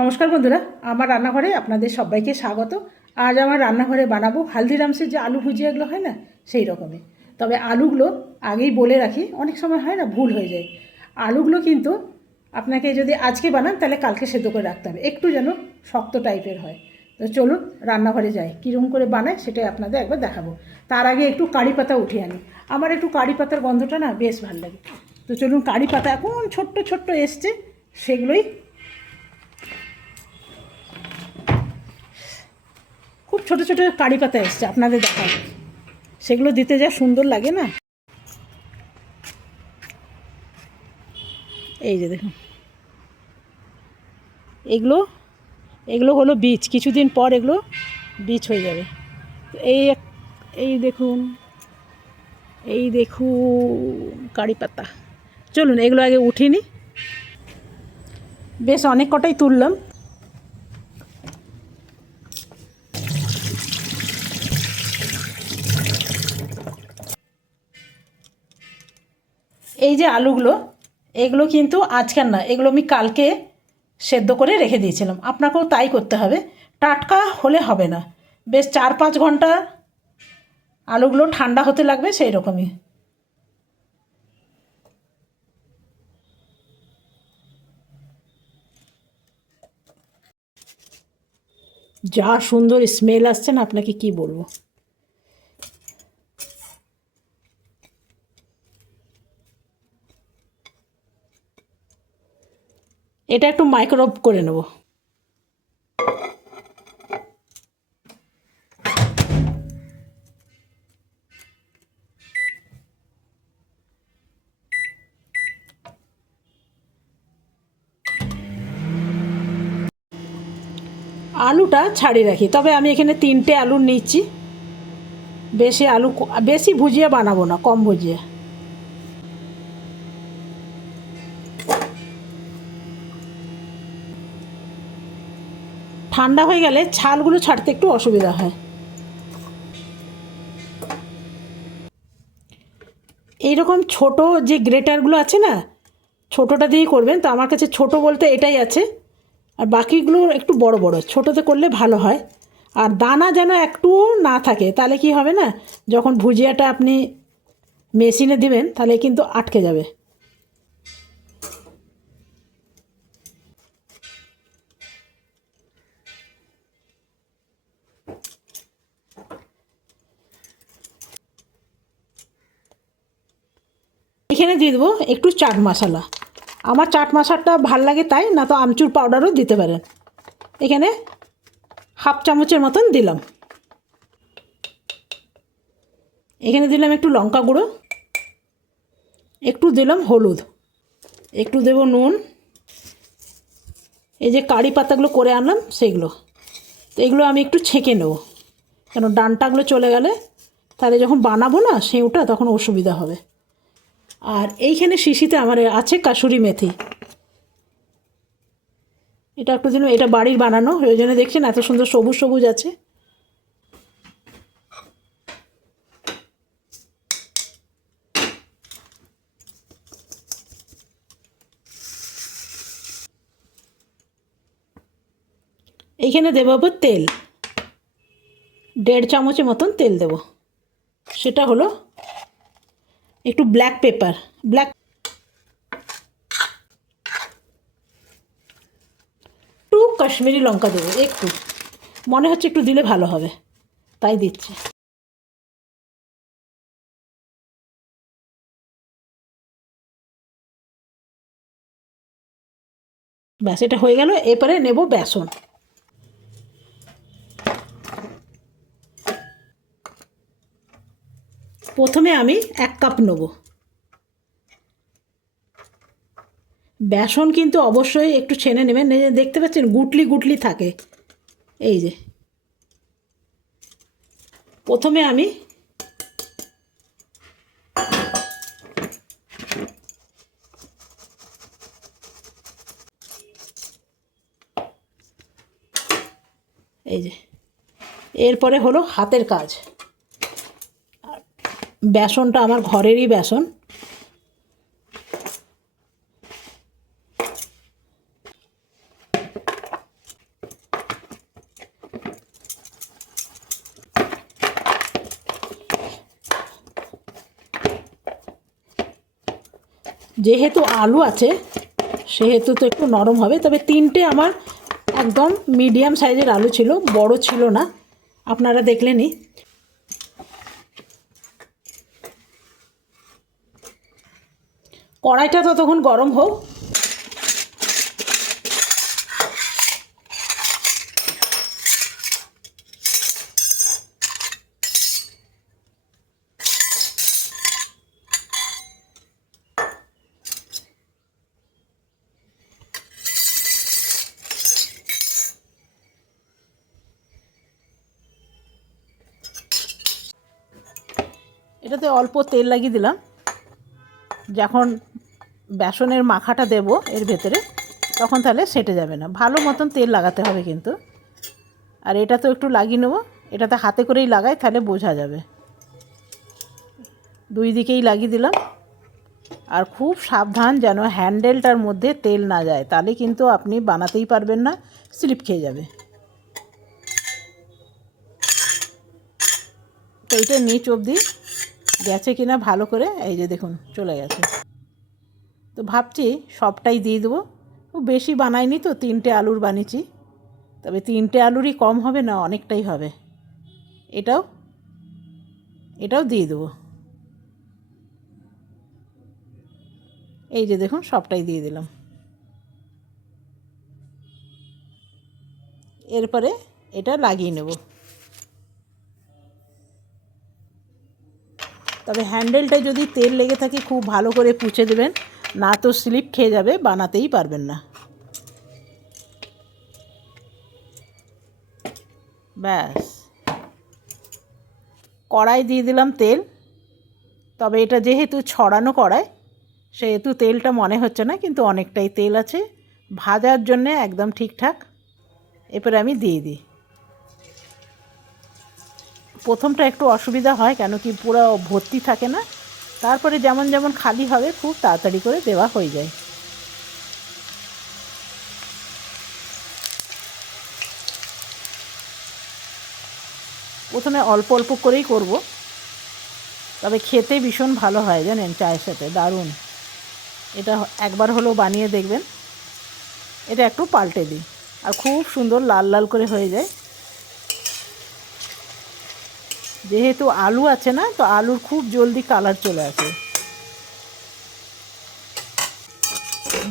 নমস্কার বন্ধুরা, আমার রান্নাঘরে আপনাদের সবাইকে স্বাগত। আজ আমার রান্নাঘরে বানাবো হালদিরামসের যে আলু ভুজিয়াগুলো হয় না, সেই রকমই। তবে আলুগুলো আগেই বলে রাখি, অনেক সময় হয় না, ভুল হয়ে যায়। আলুগুলো কিন্তু আপনাকে যদি আজকে বানান, তাহলে কালকে সেদ্ধ করে রাখতে হবে। একটু যেন শক্ত টাইপের হয়। তো চলুন রান্নাঘরে যাই কীরকম করে বানায় সেটাই আপনাদের একবার দেখাবো। তার আগে একটু কারি পাতা উঠিয়ে আনি। আমার একটু কারি পাতার গন্ধটা না বেশ ভালো লাগে। তো চলুন কারি পাতা, এখন ছোট্ট ছোট্ট এসছে, সেগুলোই ছোট ছোট কারি পাতা এসছে, আপনাদের দেখায় সেগুলো দিতে যা সুন্দর লাগে না? এই যে দেখুন। এগুলো এগুলো হলো বীজ, কিছুদিন পর এগুলো বীজ হয়ে যাবে। এই এই দেখুন এই দেখুন কারি পাতা চলুন, এগুলো আগে উঠিনি বেশ, অনেক কটাই তুললাম। এই যে আলুগুলো, এগুলো কিন্তু আজকের না, এগুলো আমি কালকে সেদ্ধ করে রেখে দিয়েছিলাম। আপনাকেও তাই করতে হবে। টাটকা হলে হবে না। বেশ চার পাঁচ ঘণ্টা আলুগুলো ঠান্ডা হতে লাগবে সেই রকমই। যা সুন্দর স্মেল আসছে না, আপনাকে কি বলব? এটা একটু মাইক্রোওয়েভ করে নেব। আলুটা ছাড়িয়ে রাখি, তবে আমি এখানে তিনটে আলু নিচ্ছি। বেশি আলু বেশি ভুজিয়া বানাবো না, কম ভুজিয়া। ঠান্ডা হয়ে গেলে ছালগুলো ছাড়তে একটু অসুবিধা হয়। এইরকম ছোট যে গ্রেটারগুলো আছে না, ছোটোটা দিয়েই করবেন। তো আমার কাছে ছোট বলতে এটাই আছে। আর বাকিগুলো একটু বড় বড়, ছোটোতে করলে ভালো হয়। আর দানা যেন একটুও না থাকে, তাহলে কি হবে না, যখন ভুজিয়াটা আপনি মেশিনে দিবেন, তাহলে কিন্তু আটকে যাবে। এখানে দিয়ে দেবো একটু চাট মশলা। আমার চাট মশলাটা ভালো লাগে তাই, না তো আমচুর পাউডারও দিতে পারেন এখানে হাফ চামচের মতন দিলাম। এখানে দিলাম একটু লঙ্কা গুঁড়ো, একটু দিলাম হলুদ, একটু দেব নুন। এই যে কারি পাতাগুলো করে আনলাম, সেগুলো। তো এগুলো আমি একটু ছেঁকে নেব। কেন ডানটাগুলো চলে গেলে তাহলে যখন বানাবো না, সেউটা, তখন অসুবিধা হবে। আর এইখানে শিশিতে আমার আছে কাসুরি মেথি। এটা একটু দিন এটা বাড়ির বানানো ওই জন্য দেখছেন এত সুন্দর সবুজ সবুজ আছে। এইখানে দেবো তেল। দেড় চামচের মতন তেল দেব। সেটা হলো একটু ব্ল্যাক পেপার ব্ল্যাক একটু কাশ্মীরি লঙ্কা দেবো, একটু। মনে হচ্ছে একটু দিলে ভালো হবে। তাই দিচ্ছি। ব্যাস, এটা হয়ে গেল। এরপরে নেব বেসন। প্রথমে আমি এক কাপ নেব। বেসন কিন্তু অবশ্যই একটু ছেনে নেবেন। দেখতে পাচ্ছেন, গুটলি গুটলি থাকে। এই যে। প্রথমে আমি এই যে। এরপরে হলো হাতের কাজ। বেসনটা আমার ঘরেরই বেসন। যেহেতু আলু আছে, সেহেতু তো একটু নরম হবে, তবে তিনটে আমার একদম মিডিয়াম সাইজের আলু ছিল, বড় ছিল না। আপনারা দেখলেনি কড়াইটা ততক্ষণ গরম হোক। এটাতে অল্প তেল লাগিয়ে দিলাম। যখন বেসনের মাখাটা দেব এর ভেতরে, তখন তাহলে সেটে যাবে না। ভালো মতন তেল লাগাতে হবে কিন্তু। আর এটা তো একটু লাগিয়ে নেব, এটাতে হাতে করেই লাগাই, তাহলে বোঝা যাবে। দুই দিকেই লাগিয়ে দিলাম। আর খুব সাবধান যেন হ্যান্ডেলটার মধ্যে তেল না যায়, তাহলে কিন্তু আপনি বানাতেই পারবেন না, স্লিপ খেয়ে যাবে। তো এইটা নিচ অবধি গেছে কিনা ভালো করে, এই যে দেখুন, চলে গেছে। তো ভাবছি সবটাই দিয়ে দেবো। বেশি বানাইনি তো, তিনটে আলুর বানিয়েছি। তবে তিনটে আলুরই কম হবে না, অনেকটাই হবে। এটাও এটাও দিয়ে দেবো। এই যে দেখুন, সবটাই দিয়ে দিলাম। এরপরে এটা লাগিয়ে নেব। তবে হ্যান্ডেলটা যদি তেল লেগে থাকে, খুব ভালো করে পুছে দেবেন। না তো স্লিপ খেয়ে যাবে, বানাতেই পারবেন না। ব্যাস। কড়াই দিয়ে দিলাম তেল। তবে এটা যেহেতু ছড়ানো কড়াই, সেহেতু তেলটা মনে হচ্ছে না, কিন্তু অনেকটাই তেল আছে। ভাজার জন্যে একদম ঠিকঠাক। এরপরে আমি দিয়ে দিই। প্রথমটা একটু অসুবিধা হয়, কেন কি পুরো ভর্তি থাকে না। তারপরে যেমন যেমন খালি হবে, খুব তাড়াতাড়ি করে দেওয়া হয়ে যায়। প্রথমে অল্প অল্প করেই করব। তবে খেতে ভীষণ ভালো হয় জানেন চায়ের সাথে, দারুণ। এটা একবার হলেও বানিয়ে দেখবেন। এটা একটু পাল্টে দিই। আর খুব সুন্দর লাল লাল করে হয়ে যায়। যেহেতু আলু আছে না, তো আলুর খুব জলদি কালার চলে আসে।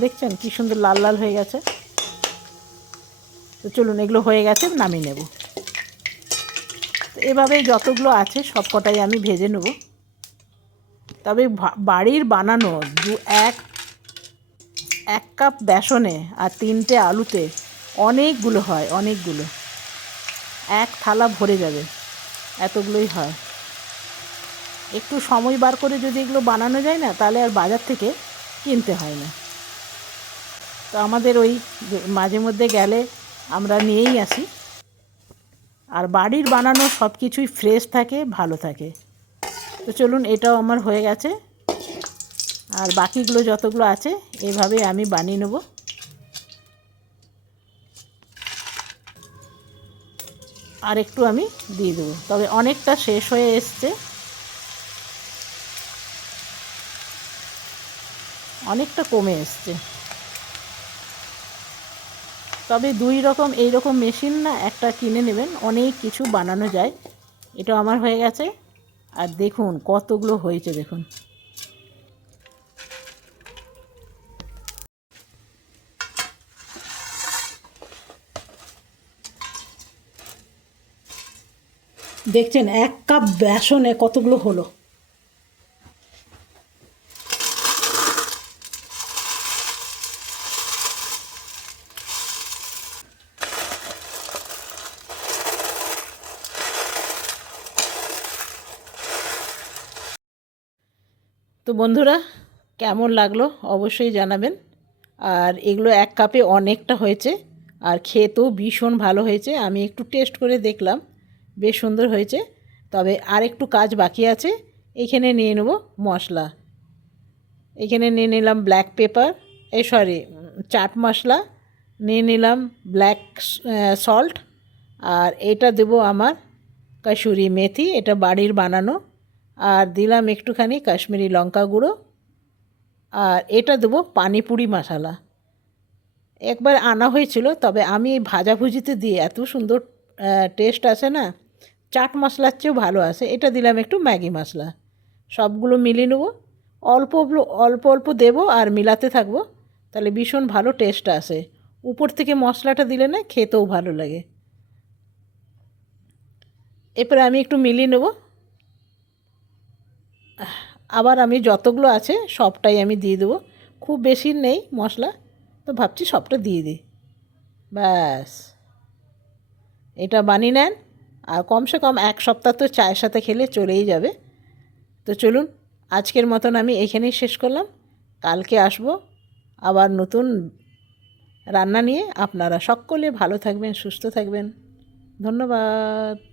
দেখছেন কি সুন্দর লাল লাল হয়ে গেছে? তো চলুন, এগুলো হয়ে গেছে, নামিয়ে নেব। তো এভাবেই যতগুলো আছে সব কটাই আমি ভেজে নেব। তবে বাড়ির বানানো দু, এক এক কাপ বেসনে আর তিনটে আলুতে অনেকগুলো হয়, অনেকগুলো। এক থালা ভরে যাবে। এতগুলোই হয়। একটু সময় বার করে যদি এগুলো বানানো যায় না, তাহলে আর বাজার থেকে কিনতে হয় না। তো আমাদের ওই মাঝে মধ্যে গেলে আমরা নিয়েই আসি। আর বাড়ির বানানো সব কিছুই ফ্রেশ থাকে, ভালো থাকে। তো চলুন, এটাও আমার হয়ে গেছে। আর বাকিগুলো যতগুলো আছে এভাবে আমি বানিয়ে নেব। আর একটু আমি দিয়ে দেবো। তবে অনেকটা শেষ হয়ে এসছে। অনেকটা কমে এসছে। তবে দুই রকম, এই রকম মেশিন না একটা কিনে নেবেন, অনেক কিছু বানানো যায়। এটা আমার হয়ে গেছে। আর দেখুন কতগুলো হয়েছে, দেখুন। দেখছেন, এক কাপ বেসনে কতগুলো হলো? তো বন্ধুরা, কেমন লাগল অবশ্যই জানাবেন। আর এগুলো এক কাপে অনেকটা হয়েছে, আর খেতেও ভীষণ ভালো হয়েছে। আমি একটু টেস্ট করে দেখলাম। বেশ সুন্দর হয়েছে। তবে আর একটু কাজ বাকি আছে। এখানে নিয়ে নেব মশলা। এখানে নিয়ে নিলাম ব্ল্যাক পেপার এই সরি চাট মশলা। নিয়ে নিলাম ব্ল্যাক সল্ট আর এটা দেব আমার কাসুরি মেথি, এটা বাড়ির বানানো। আর দিলাম একটুখানি কাশ্মীরি লঙ্কা গুঁড়ো। আর এটা দেবো পানিপুরি মশলা। একবার আনা হয়েছিল, তবে আমি ভাজাভুজিতে দিয়ে এত সুন্দর টেস্ট আসে না। চাট মশলার চেয়েও ভালো আসে এটা দিলাম একটু ম্যাগি মশলা। সবগুলো মিলিয়ে নেব। অল্প অল্প- অল্প দেবো আর মিলাতে থাকব। তাহলে ভীষণ ভালো টেস্ট আসে। উপর থেকে মশলাটা দিলে না খেতেও ভালো লাগে। এরপরে আমি একটু মিলিয়ে নেব। আবার আমি যতগুলো আছে সবটাই আমি দিয়ে দেবো। খুব বেশি নেই মশলা। তো ভাবছি সবটা দিয়ে দিই। ব্যাস। এটা বানিয়ে নেন। আর কমসে কম এক সপ্তাহ তো চায়ের সাথে খেলে চলেই যাবে। তো চলুন, আজকের মতন আমি এখানেই শেষ করলাম। কালকে আসব আবার নতুন রান্না নিয়ে। আপনারা সকলে ভালো থাকবেন, সুস্থ থাকবেন। ধন্যবাদ।